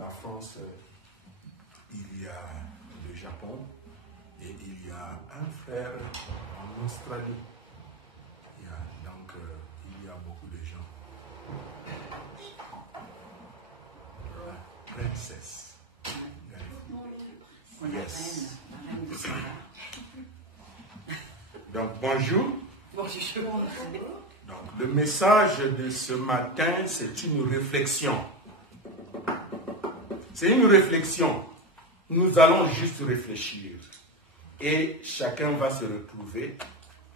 la France, il y a le Japon et il y a un frère en Australie. Donc, il y a beaucoup de gens. La princesse. Yes. Donc, bonjour. Bonjour. Donc, le message de ce matin, c'est une réflexion. C'est une réflexion. Nous allons juste réfléchir. Et chacun va se retrouver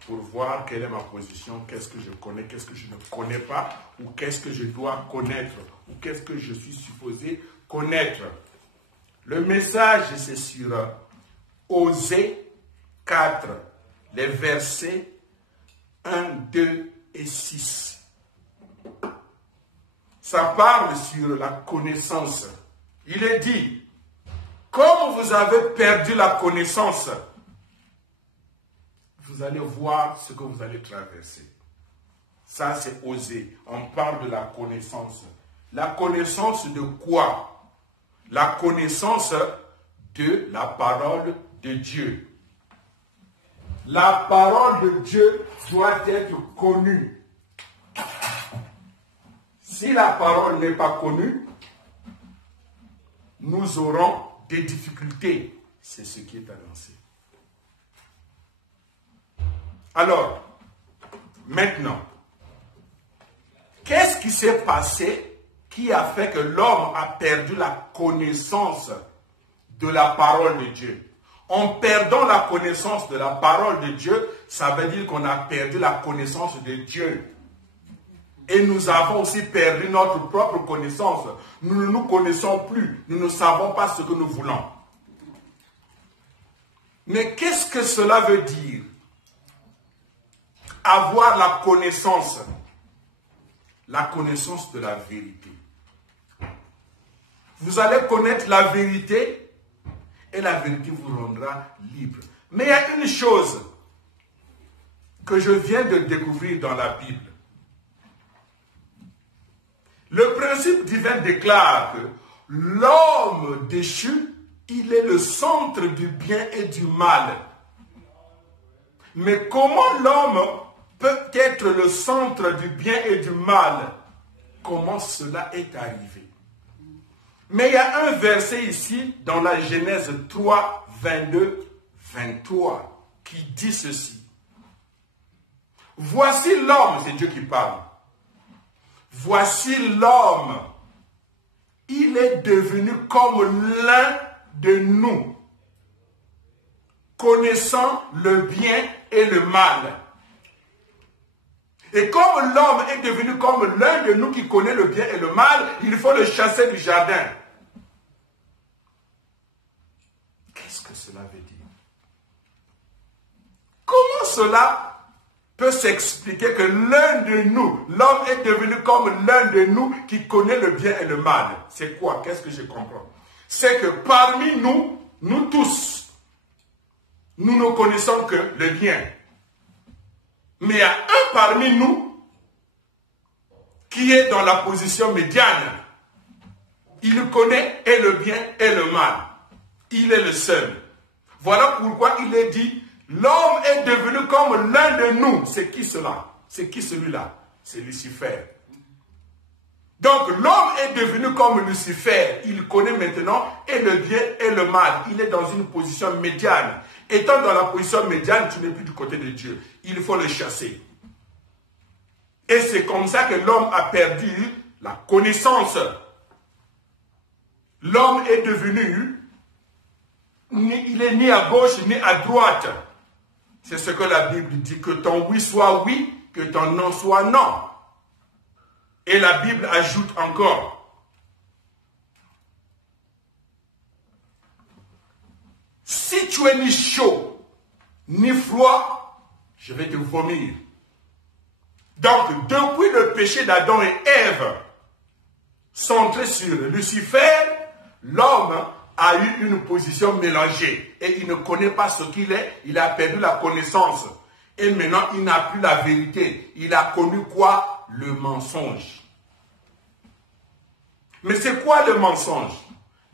pour voir quelle est ma position, qu'est-ce que je connais, qu'est-ce que je ne connais pas, ou qu'est-ce que je dois connaître, ou qu'est-ce que je suis supposé connaître. Le message, c'est sur Osée 4, les versets 1, 2 et 6. Ça parle sur la connaissance. Il est dit, comme vous avez perdu la connaissance, vous allez voir ce que vous allez traverser. Ça, c'est Osée. On parle de la connaissance. La connaissance de quoi? La connaissance de la parole de Dieu. La parole de Dieu doit être connue. Si la parole n'est pas connue, nous aurons des difficultés. C'est ce qui est annoncé. Alors, maintenant, qu'est-ce qui s'est passé qui a fait que l'homme a perdu la connaissance de la parole de Dieu? En perdant la connaissance de la parole de Dieu, ça veut dire qu'on a perdu la connaissance de Dieu. Et nous avons aussi perdu notre propre connaissance. Nous ne nous connaissons plus. Nous ne savons pas ce que nous voulons. Mais qu'est-ce que cela veut dire? Avoir la connaissance de la vérité. Vous allez connaître la vérité et la vérité vous rendra libre. Mais il y a une chose que je viens de découvrir dans la Bible. Le principe divin déclare que l'homme déchu, il est le centre du bien et du mal. Mais comment l'homme peut être le centre du bien et du mal? Comment cela est arrivé? Mais il y a un verset ici dans la Genèse 3, 22, 23 qui dit ceci. Voici l'homme, c'est Dieu qui parle. Voici l'homme, il est devenu comme l'un de nous, connaissant le bien et le mal. Et comme l'homme est devenu comme l'un de nous qui connaît le bien et le mal, il faut le chasser du jardin. Qu'est-ce que cela veut dire? Comment cela peut s'expliquer que l'un de nous, l'homme est devenu comme l'un de nous qui connaît le bien et le mal? C'est quoi? Qu'est-ce que je comprends? C'est que parmi nous, nous tous, nous ne connaissons que le bien. Mais il y a un parmi nous qui est dans la position médiane. Il connaît et le bien et le mal. Il est le seul. Voilà pourquoi il est dit, l'homme est devenu comme l'un de nous. C'est qui cela? C'est qui celui-là? C'est Lucifer. Donc l'homme est devenu comme Lucifer. Il connaît maintenant et le bien et le mal. Il est dans une position médiane. Étant dans la position médiane, tu n'es plus du côté de Dieu. Il faut le chasser. Et c'est comme ça que l'homme a perdu la connaissance. L'homme est devenu, il est ni à gauche ni à droite. C'est ce que la Bible dit, que ton oui soit oui, que ton non soit non. Et la Bible ajoute encore, si tu es ni chaud, ni froid, je vais te vomir. Donc, depuis le péché d'Adam et Ève, centré sur Lucifer, l'homme a eu une position mélangée. Et il ne connaît pas ce qu'il est, il a perdu la connaissance. Et maintenant, il n'a plus la vérité. Il a connu quoi? Le mensonge. Mais c'est quoi le mensonge?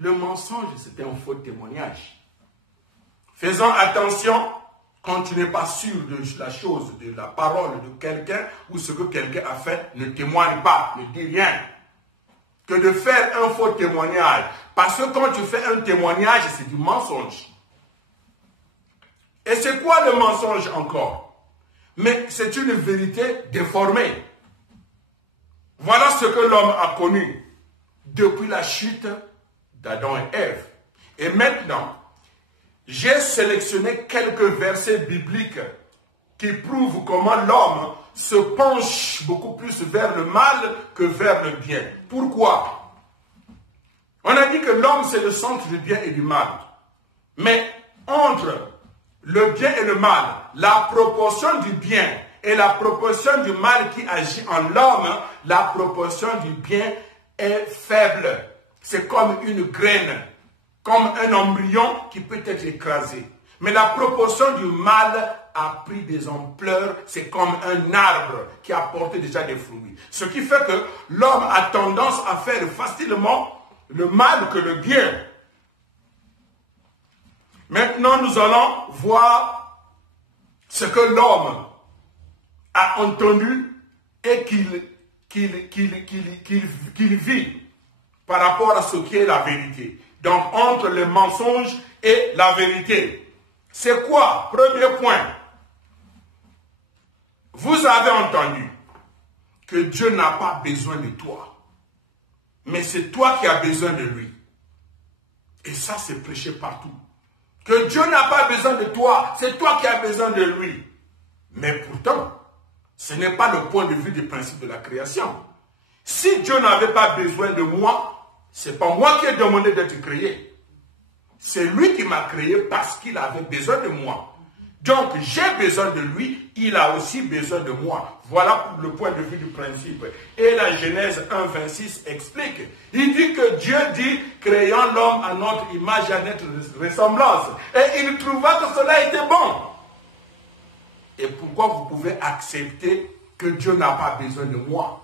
Le mensonge, c'est un faux témoignage. Faisons attention quand tu n'es pas sûr de la chose, de la parole de quelqu'un ou ce que quelqu'un a fait, ne témoigne pas, ne dis rien. Que de faire un faux témoignage. Parce que quand tu fais un témoignage, c'est du mensonge. Et c'est quoi le mensonge encore? Mais c'est une vérité déformée. Voilà ce que l'homme a connu depuis la chute d'Adam et Ève. Et maintenant, j'ai sélectionné quelques versets bibliques qui prouvent comment l'homme se penche beaucoup plus vers le mal que vers le bien. Pourquoi? On a dit que l'homme c'est le centre du bien et du mal. Mais entre le bien et le mal, la proportion du bien et la proportion du mal qui agit en l'homme, la proportion du bien est faible. C'est comme une graine, comme un embryon qui peut être écrasé. Mais la proportion du mal a pris des ampleurs, c'est comme un arbre qui a porté déjà des fruits. Ce qui fait que l'homme a tendance à faire facilement le mal que le bien. Maintenant, nous allons voir ce que l'homme a entendu et qu'il vit par rapport à ce qui est la vérité. Donc, entre le mensonge et la vérité. C'est quoi? Premier point. Vous avez entendu que Dieu n'a pas besoin de toi. Mais c'est toi qui as besoin de lui. Et ça, c'est prêché partout. Que Dieu n'a pas besoin de toi, c'est toi qui as besoin de lui. Mais pourtant, ce n'est pas le point de vue du principe de la création. Si Dieu n'avait pas besoin de moi, ce n'est pas moi qui ai demandé d'être créé. C'est lui qui m'a créé parce qu'il avait besoin de moi. Donc, j'ai besoin de lui, il a aussi besoin de moi. Voilà le point de vue du principe. Et la Genèse 1, 26 explique. Il dit que Dieu dit, créant l'homme à notre image et à notre ressemblance. Et il trouva que cela était bon. Et pourquoi vous pouvez accepter que Dieu n'a pas besoin de moi?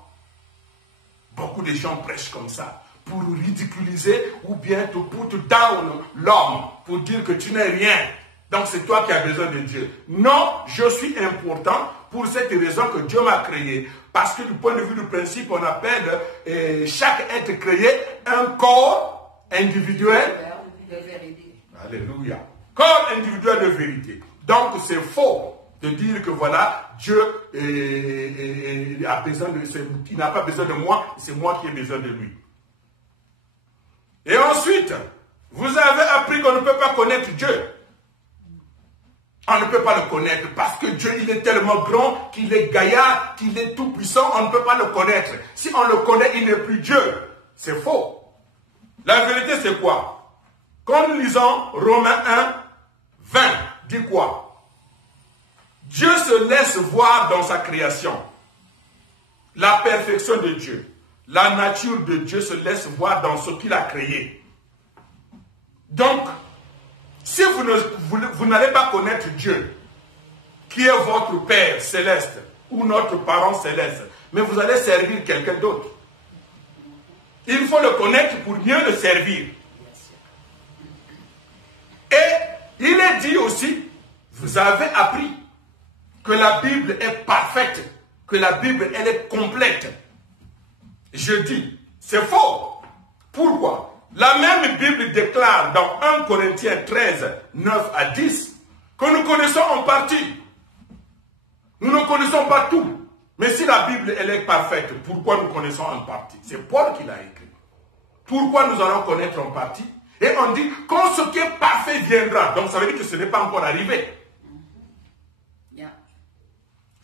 Beaucoup de gens prêchent comme ça, pour ridiculiser ou bien pour te down l'homme, pour dire que tu n'es rien. Donc c'est toi qui as besoin de Dieu. Non, je suis important pour cette raison que Dieu m'a créé. Parce que du point de vue du principe, on appelle chaque être créé un corps individuel de vérité. Alléluia. Corps individuel de vérité. Donc c'est faux de dire que voilà, Dieu a besoin de, il n'a pas besoin de moi, c'est moi qui ai besoin de lui. Et ensuite, vous avez appris qu'on ne peut pas connaître Dieu. On ne peut pas le connaître parce que Dieu, il est tellement grand, qu'il est gaillard, qu'il est tout puissant, on ne peut pas le connaître. Si on le connaît, il n'est plus Dieu. C'est faux. La vérité, c'est quoi? Quand nous lisons Romains 1, 20, dit quoi? Dieu se laisse voir dans sa création. La perfection de Dieu. La nature de Dieu se laisse voir dans ce qu'il a créé. Donc, si vous n'allez pas connaître Dieu, qui est votre Père céleste ou notre parent céleste, mais vous allez servir quelqu'un d'autre. Il faut le connaître pour mieux le servir. Et il est dit aussi, vous avez appris que la Bible est parfaite, que la Bible elle est complète. Je dis, c'est faux. Pourquoi? La même Bible déclare dans 1 Corinthiens 13, 9 à 10, que nous connaissons en partie. Nous ne connaissons pas tout. Mais si la Bible elle est parfaite, pourquoi nous connaissons en partie? C'est Paul qui l'a écrit. Pourquoi nous allons connaître en partie? Et on dit, quand ce qui est parfait viendra, donc ça veut dire que ce n'est pas encore arrivé. Yeah.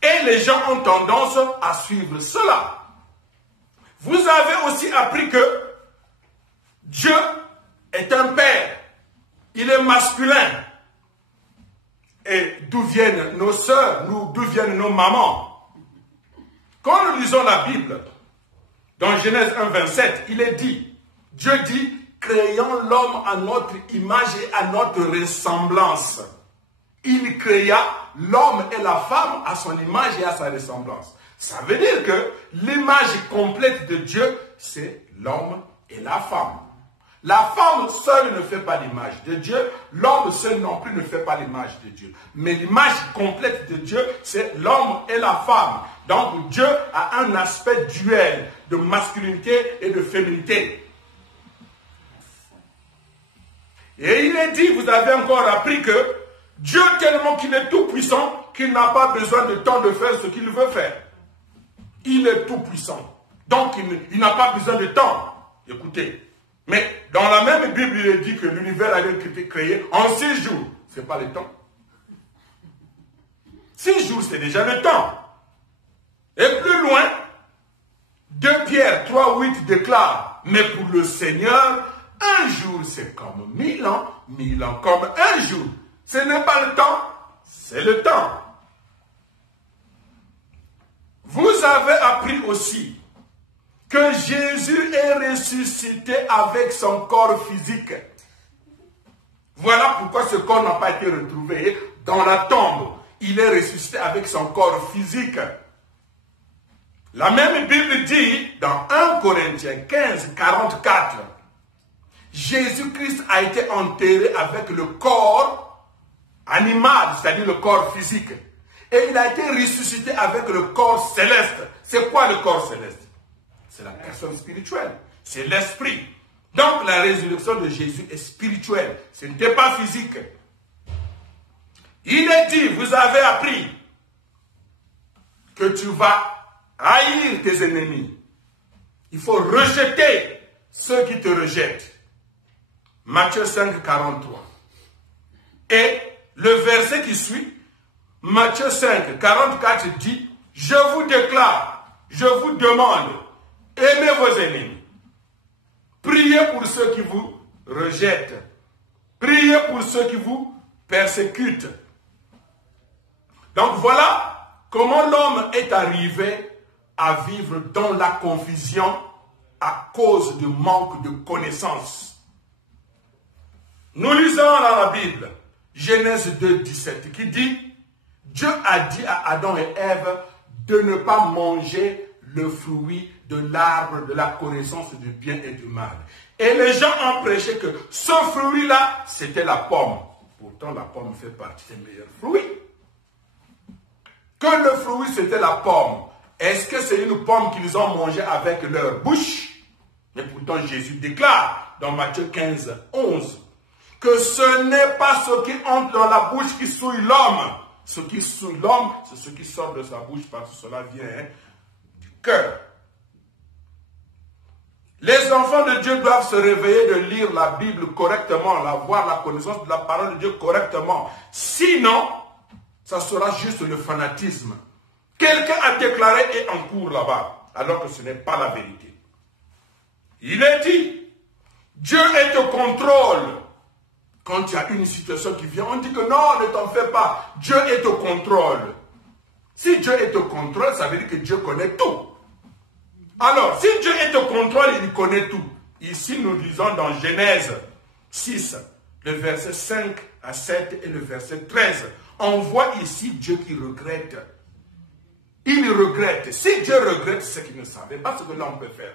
Et les gens ont tendance à suivre cela. Vous avez aussi appris que Dieu est un père. Il est masculin. Et d'où viennent nos sœurs, d'où viennent nos mamans? Quand nous lisons la Bible, dans Genèse 1, 27, il est dit, Dieu dit, créons l'homme à notre image et à notre ressemblance. Il créa l'homme et la femme à son image et à sa ressemblance. Ça veut dire que l'image complète de Dieu, c'est l'homme et la femme. La femme seule ne fait pas l'image de Dieu. L'homme seul non plus ne fait pas l'image de Dieu. Mais l'image complète de Dieu, c'est l'homme et la femme. Donc Dieu a un aspect duel de masculinité et de féminité. Et il est dit, vous avez encore appris que Dieu tellement qu'il est tout puissant qu'il n'a pas besoin de temps de faire ce qu'il veut faire. Il est tout puissant. Donc il n'a pas besoin de temps. Écoutez. Mais dans la même Bible, il est dit que l'univers a été créé en 6 jours. Ce n'est pas le temps. 6 jours, c'est déjà le temps. Et plus loin, 2 Pierre 3:8 déclare, mais pour le Seigneur, un jour c'est comme 1000 ans, 1000 ans comme un jour. Ce n'est pas le temps, c'est le temps. Vous avez appris aussi que Jésus est ressuscité avec son corps physique. Voilà pourquoi ce corps n'a pas été retrouvé dans la tombe. Il est ressuscité avec son corps physique. La même Bible dit dans 1 Corinthiens 15, 44, Jésus-Christ a été enterré avec le corps animal, c'est-à-dire le corps physique. Et il a été ressuscité avec le corps céleste. C'est quoi le corps céleste? C'est la personne spirituelle. C'est l'esprit. Donc la résurrection de Jésus est spirituelle. Ce n'était pas physique. Il est dit, vous avez appris que tu vas haïr tes ennemis. Il faut rejeter ceux qui te rejettent. Matthieu 5, 43. Et le verset qui suit, Matthieu 5, 44 dit, je vous déclare, je vous demande, aimez vos ennemis. Priez pour ceux qui vous rejettent. Priez pour ceux qui vous persécutent. Donc voilà comment l'homme est arrivé à vivre dans la confusion à cause du manque de connaissances. Nous lisons dans la Bible, Genèse 2, 17, qui dit, Dieu a dit à Adam et Ève de ne pas manger le fruit de l'arbre de la connaissance du bien et du mal. Et les gens ont prêché que ce fruit-là, c'était la pomme. Pourtant, la pomme fait partie des meilleurs fruits. Que le fruit, c'était la pomme. Est-ce que c'est une pomme qu'ils ont mangée avec leur bouche? Mais pourtant, Jésus déclare dans Matthieu 15, 11, que ce n'est pas ce qui entre dans la bouche qui souille l'homme. Ce qui souille l'homme, c'est ce qui sort de sa bouche parce que cela vient du cœur. Les enfants de Dieu doivent se réveiller de lire la Bible correctement, avoir la connaissance de la parole de Dieu correctement. Sinon, ça sera juste le fanatisme. Quelqu'un a déclaré et en cours là-bas, alors que ce n'est pas la vérité. Il est dit, Dieu est au contrôle. Quand il y a une situation qui vient, on dit que non, ne t'en fais pas. Dieu est au contrôle. Si Dieu est au contrôle, ça veut dire que Dieu connaît tout. Alors, si Dieu est au contrôle, il connaît tout. Ici, nous lisons dans Genèse 6, le verset 5 à 7 et le verset 13. On voit ici Dieu qui regrette. Il regrette. Si Dieu regrette, c'est qu'il ne savait pas ce que l'homme peut faire.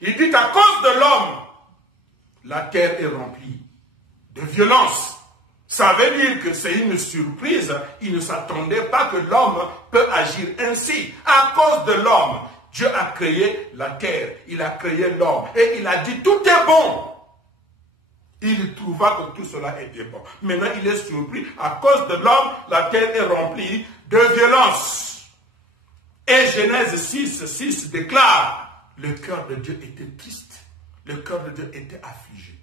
Il dit à cause de l'homme, la terre est remplie de violence. Ça veut dire que c'est une surprise. Il ne s'attendait pas que l'homme peut agir ainsi. À cause de l'homme, Dieu a créé la terre. Il a créé l'homme. Et il a dit tout est bon. Il trouva que tout cela était bon. Maintenant, il est surpris. À cause de l'homme, la terre est remplie de violence. Et Genèse 6, 6 déclare, le cœur de Dieu était triste. Le cœur de Dieu était affligé.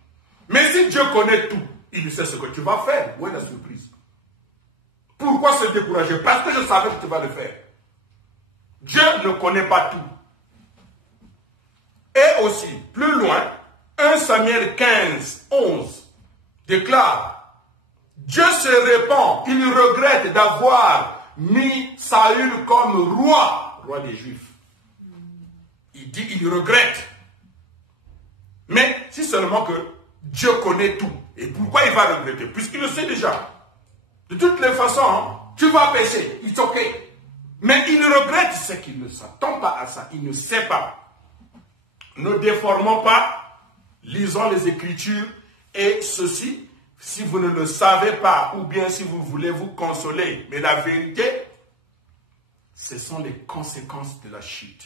Mais si Dieu connaît tout, il sait ce que tu vas faire. Où est la surprise? Pourquoi se décourager? Parce que je savais que tu vas le faire. Dieu ne connaît pas tout. Et aussi, plus loin, 1 Samuel 15, 11 déclare, Dieu se répand, il regrette d'avoir mis Saül comme roi des Juifs. Il dit, il regrette. Mais si seulement que Dieu connaît tout. Et pourquoi il va regretter? Puisqu'il le sait déjà. De toutes les façons, tu vas pécher, it's ok. Mais il regrette, c'est qu'il ne s'attend pas à ça, il ne sait pas. Ne déformons pas Lisons les Écritures et ceci, si vous ne le savez pas, ou bien si vous voulez vous consoler, mais la vérité, ce sont les conséquences de la chute.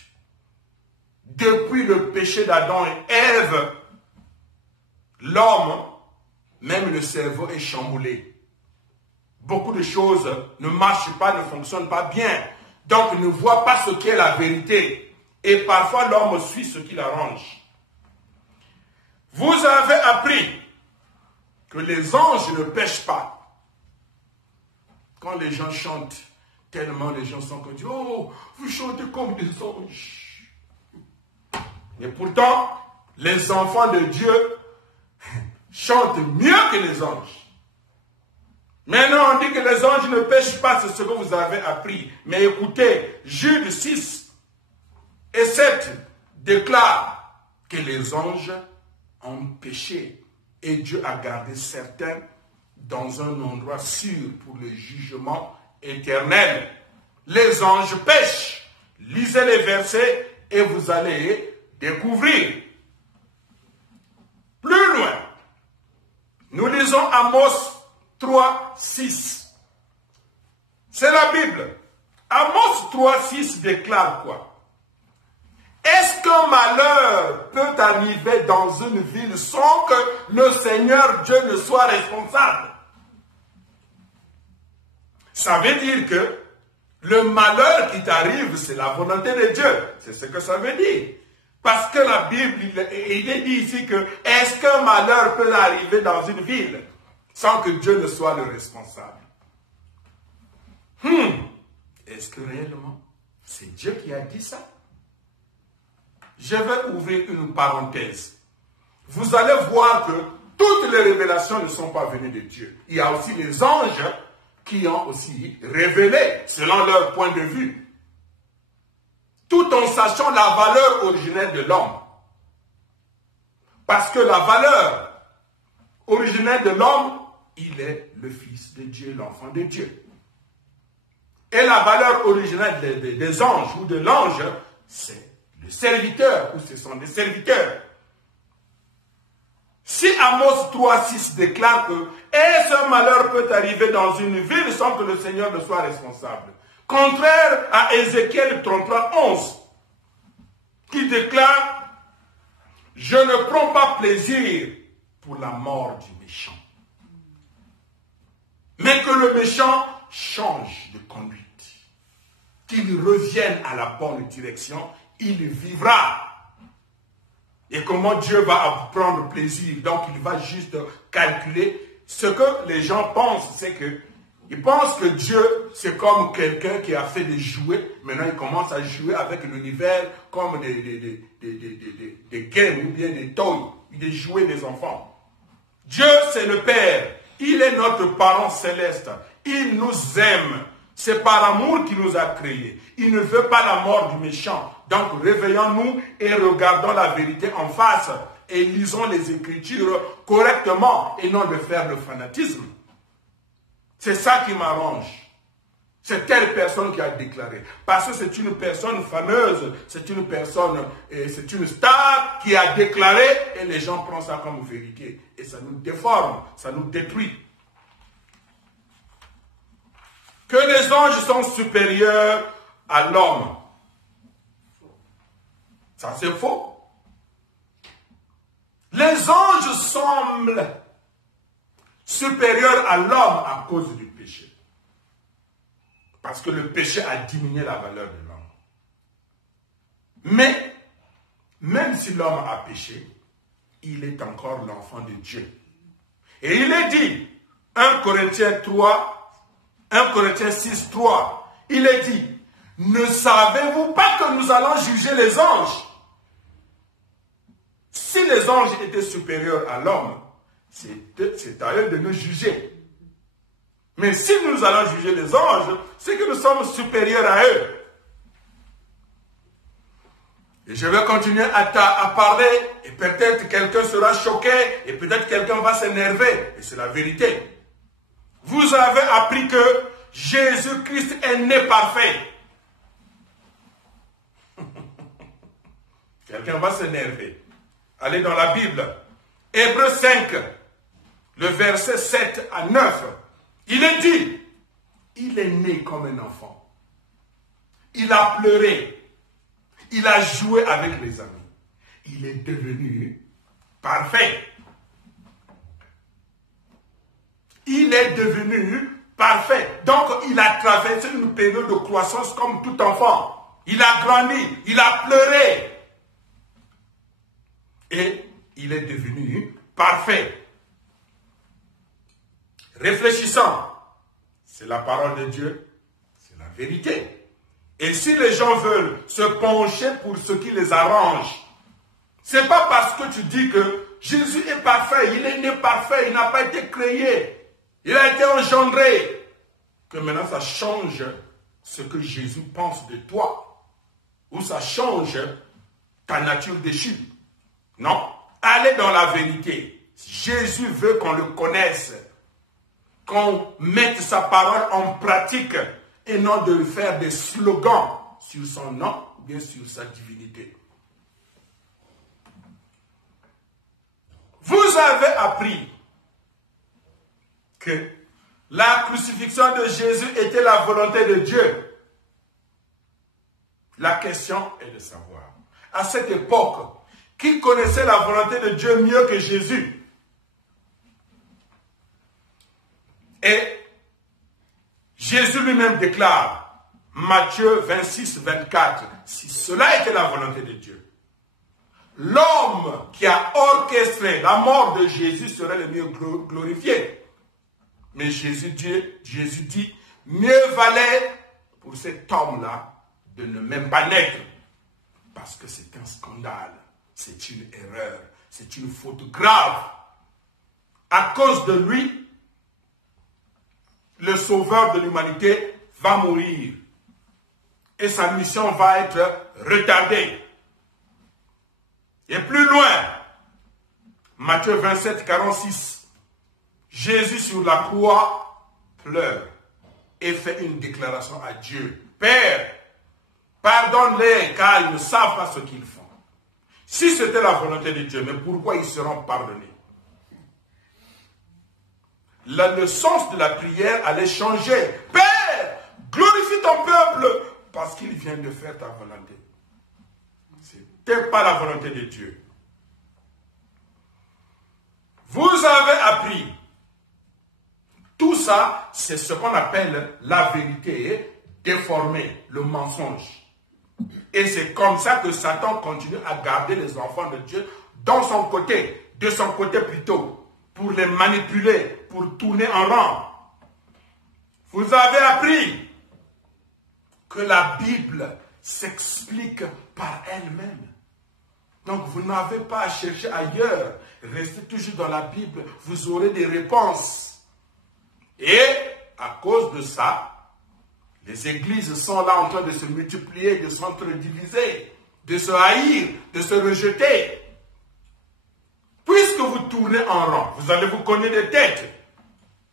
Depuis le péché d'Adam et Ève, l'homme, même le cerveau est chamboulé. Beaucoup de choses ne marchent pas, ne fonctionnent pas bien. Donc, ne voit pas ce qu'est la vérité. Et parfois, l'homme suit ce qui l'arrange. Vous avez appris que les anges ne pêchent pas. Quand les gens chantent, tellement les gens sont comme, oh, vous chantez comme des anges. Mais pourtant, les enfants de Dieu chantent mieux que les anges. Maintenant, on dit que les anges ne pêchent pas, c'est ce que vous avez appris. Mais écoutez, Jude 6 et 7 déclarent que les anges ont péché. Et Dieu a gardé certains dans un endroit sûr pour le jugement éternel. Les anges pêchent. Lisez les versets et vous allez découvrir. Plus loin, nous lisons Amos 3, 6. C'est la Bible. Amos 3, 6 déclare quoi? Est-ce qu'un malheur peut arriver dans une ville sans que le Seigneur Dieu ne soit responsable? Ça veut dire que le malheur qui t'arrive, c'est la volonté de Dieu. C'est ce que ça veut dire. Parce que la Bible, il est dit ici que est-ce qu'un malheur peut arriver dans une ville sans que Dieu ne soit le responsable? Est-ce que réellement, c'est Dieu qui a dit ça? Je vais ouvrir une parenthèse. Vous allez voir que toutes les révélations ne sont pas venues de Dieu. Il y a aussi les anges qui ont aussi révélé selon leur point de vue. Tout en sachant la valeur originelle de l'homme. Parce que la valeur originelle de l'homme, il est le Fils de Dieu, l'enfant de Dieu. Et la valeur originelle des anges ou de l'ange, c'est le serviteur, ou ce sont des serviteurs. Si Amos 3,6 déclare que « Est-ce un malheur peut arriver dans une ville sans que le Seigneur ne soit responsable ?» Contraire à Ézéchiel 33,11 qui déclare « Je ne prends pas plaisir pour la mort du méchant, mais que le méchant change de conduite, qu'il revienne à la bonne direction, il vivra. » Et comment Dieu va prendre plaisir? Donc il va juste calculer. Ce que les gens pensent, c'est que ils pensent que Dieu, c'est comme quelqu'un qui a fait des jouets. Maintenant, il commence à jouer avec l'univers comme des games ou bien des toys, des jouets des enfants. Dieu, c'est le Père. Il est notre parent céleste. Il nous aime. C'est par amour qu'il nous a créés. Il ne veut pas la mort du méchant. Donc, réveillons-nous et regardons la vérité en face et lisons les Écritures correctement et non de faire le fanatisme. C'est ça qui m'arrange. C'est telle personne qui a déclaré. Parce que c'est une personne fameuse, c'est une personne, c'est une star qui a déclaré et les gens prennent ça comme vérité. Et ça nous déforme, ça nous détruit. Que les anges sont supérieurs à l'homme. Ça c'est faux. Les anges semblent supérieurs à l'homme à cause du péché. Parce que le péché a diminué la valeur de l'homme. Mais, même si l'homme a péché, il est encore l'enfant de Dieu. Et il est dit, 1 Corinthiens 6, 3, il est dit, ne savez-vous pas que nous allons juger les anges? Si les anges étaient supérieurs à l'homme, c'est à eux de nous juger. Mais si nous allons juger les anges, c'est que nous sommes supérieurs à eux. Et je vais continuer à parler, et peut-être quelqu'un sera choqué, et peut-être quelqu'un va s'énerver, et c'est la vérité. Vous avez appris que Jésus-Christ est né parfait. Quelqu'un va s'énerver. Allez dans la Bible, Hébreux 5, le verset 7 à 9, il est dit, il est né comme un enfant. Il a pleuré. Il a joué avec les amis. Il est devenu parfait. Il est devenu parfait. Donc, il a traversé une période de croissance comme tout enfant. Il a grandi, il a pleuré. Et il est devenu parfait. Réfléchissant, c'est la parole de Dieu, c'est la vérité. Et si les gens veulent se pencher pour ce qui les arrange, c'est pas parce que tu dis que Jésus est parfait, il est né parfait, il n'a pas été créé, il a été engendré, que maintenant ça change ce que Jésus pense de toi, ou ça change ta nature déchue. Non, allez dans la vérité. Jésus veut qu'on le connaisse, qu'on mette sa parole en pratique et non de faire des slogans sur son nom, bien sur sa divinité. Vous avez appris que la crucifixion de Jésus était la volonté de Dieu. La question est de savoir, à cette époque, qui connaissait la volonté de Dieu mieux que Jésus? Et Jésus lui-même déclare, Matthieu 26, 24, si cela était la volonté de Dieu, l'homme qui a orchestré la mort de Jésus serait le mieux glorifié. Mais Jésus dit, mieux valait pour cet homme-là de ne même pas naître. Parce que c'est un scandale, c'est une erreur, c'est une faute grave. À cause de lui, le sauveur de l'humanité va mourir. Et sa mission va être retardée. Et plus loin, Matthieu 27, 46, Jésus sur la croix pleure et fait une déclaration à Dieu. Père, pardonne-les car ils ne savent pas ce qu'ils font. Si c'était la volonté de Dieu, mais pourquoi ils seront pardonnés? Le sens de la prière allait changer. Père, glorifie ton peuple parce qu'il vient de faire ta volonté. Ce n'était pas la volonté de Dieu. Vous avez appris. Tout ça, c'est ce qu'on appelle la vérité déformée, le mensonge. Et c'est comme ça que Satan continue à garder les enfants de Dieu dans son côté, de son côté plutôt, pour les manipuler, pour tourner en rang. Vous avez appris que la Bible s'explique par elle-même. Donc vous n'avez pas à chercher ailleurs. Restez toujours dans la Bible, vous aurez des réponses. Et à cause de ça, les églises sont là en train de se multiplier, de s'entrediviser, de se haïr, de se rejeter. Puisque vous tournez en rond, vous allez vous cogner des têtes.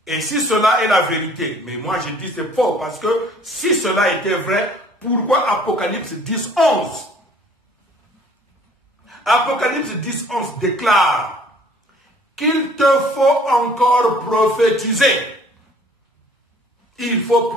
Et si cela est la vérité, mais moi je dis c'est faux, parce que si cela était vrai, pourquoi Apocalypse 10, 11? Apocalypse 10, 11 déclare qu'il te faut encore prophétiser. Il faut